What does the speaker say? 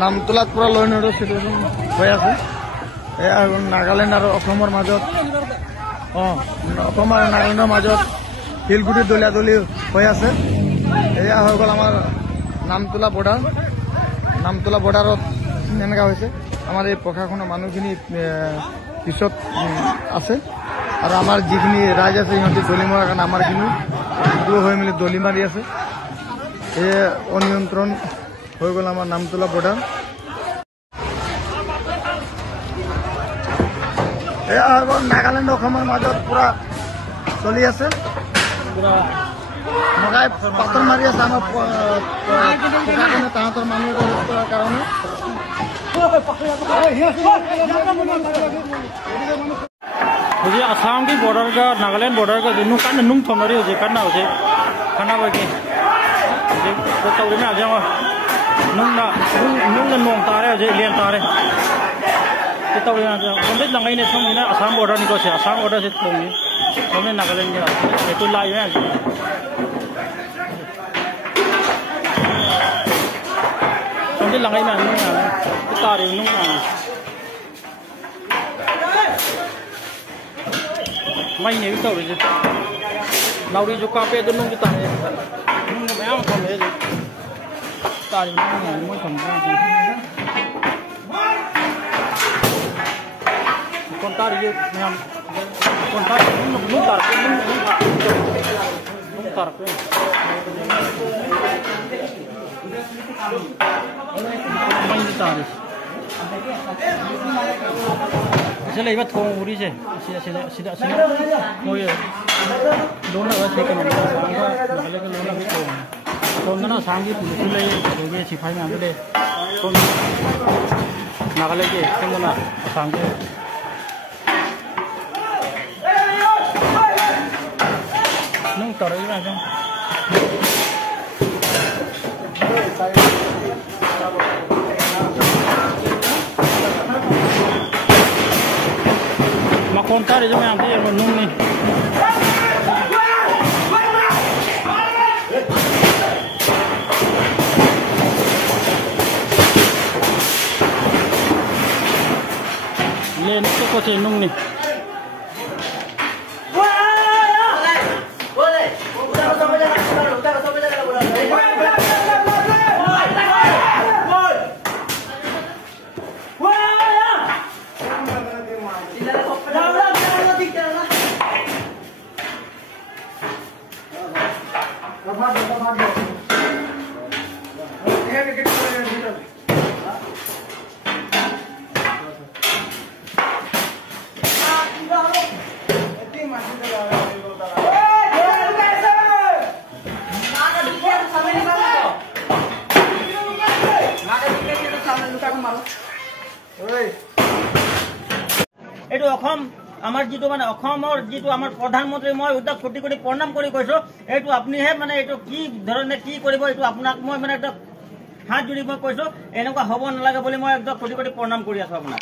নামতলাত পুৰা ল and order situation হৈ আছে। এয়া নাগালেণ্ড আৰু অসমৰ মাজত অসম আৰু নাগালেণ্ডৰ মাজত শিলগুটিত দলিয়াদলি হৈ আছে। এয়া হৈ গ'ল আমাৰ নামতলা বৰ্ডাৰ। নামতলা বৰ্ডাৰত এনেকুৱা হৈছে। আমাৰ এই প্ৰশাসনৰ মানুহখিনি পিছত আছে আৰু আমাৰ যিখিনি ৰাইজ আছে সিহঁতি দলি মৰাৰ কাৰণে আমাৰখিনি হৈ মেলি দলি মাৰি আছে। এয়ে অনিয়ন্ত্ৰণ হৈ গ'ল আমাৰ নামতলা বৰ্ডাৰ। এয়া হৈ গ'ল নাগালেণ্ড অসমৰ মাজত পুৰা চলি আছে। পুৰা মগাই পাথৰ মাৰি আছে আমাৰ প্ৰশাসনে তাহাঁতৰ মানুহ কৰাৰ কাৰণে। मुझे असम की बॉर्डर का नागालैंड बॉर्डर का नुंग कान नुंग थमरी हो जे कान हो जे खाना बाकी जे तो में आ जाओ नुंग ना नुंग नोंग तारे हो जे लेन तारे तो में आ जाओ हम लंगाई ने थम ना असम बॉर्डर निको से असम बॉर्डर से थोंगी हम नागालैंड का ये तो लाई में हम लंगाई में नुंग तारे नुंग may nhiều tàu rồi nào đi cho cà phê tôi nung cái tàu này nung cái béo còn đấy tàu này nung mới còn ra con ta đi nhầm con ta nung tàu nung tàu may đi tàu đi sẽ lấy bắt thùng đi chứ sẽ ngồi đốn là cái cái này sáng ra lấy cái đốn là cái thùng thùng nó sáng cái phụ lấy rồi cái chỉ phải làm cái đây thùng nào cái lấy cái thùng nó sáng cái nung tỏi đấy là không mà con ta để cho mày thấy còn nung này lên có thể nung này এইটো অসম আমাৰ যেটো মানে অসমৰ যেটো আমাৰ প্ৰধানমন্ত্ৰী মই উদ্যোগ কোটি কোটি প্ৰণাম কৰি কৈছো। এইটো আপুনিহে মানে এইটো কি ধৰণে কি কৰিব এইটো আপোনাক মই মানে একদম হাত জুৰি মই কৈছো। এনেকুৱা হ'ব নালাগে বুলি মই একদম কোটি কোটি প্ৰণাম কৰি আছো আপোনাক।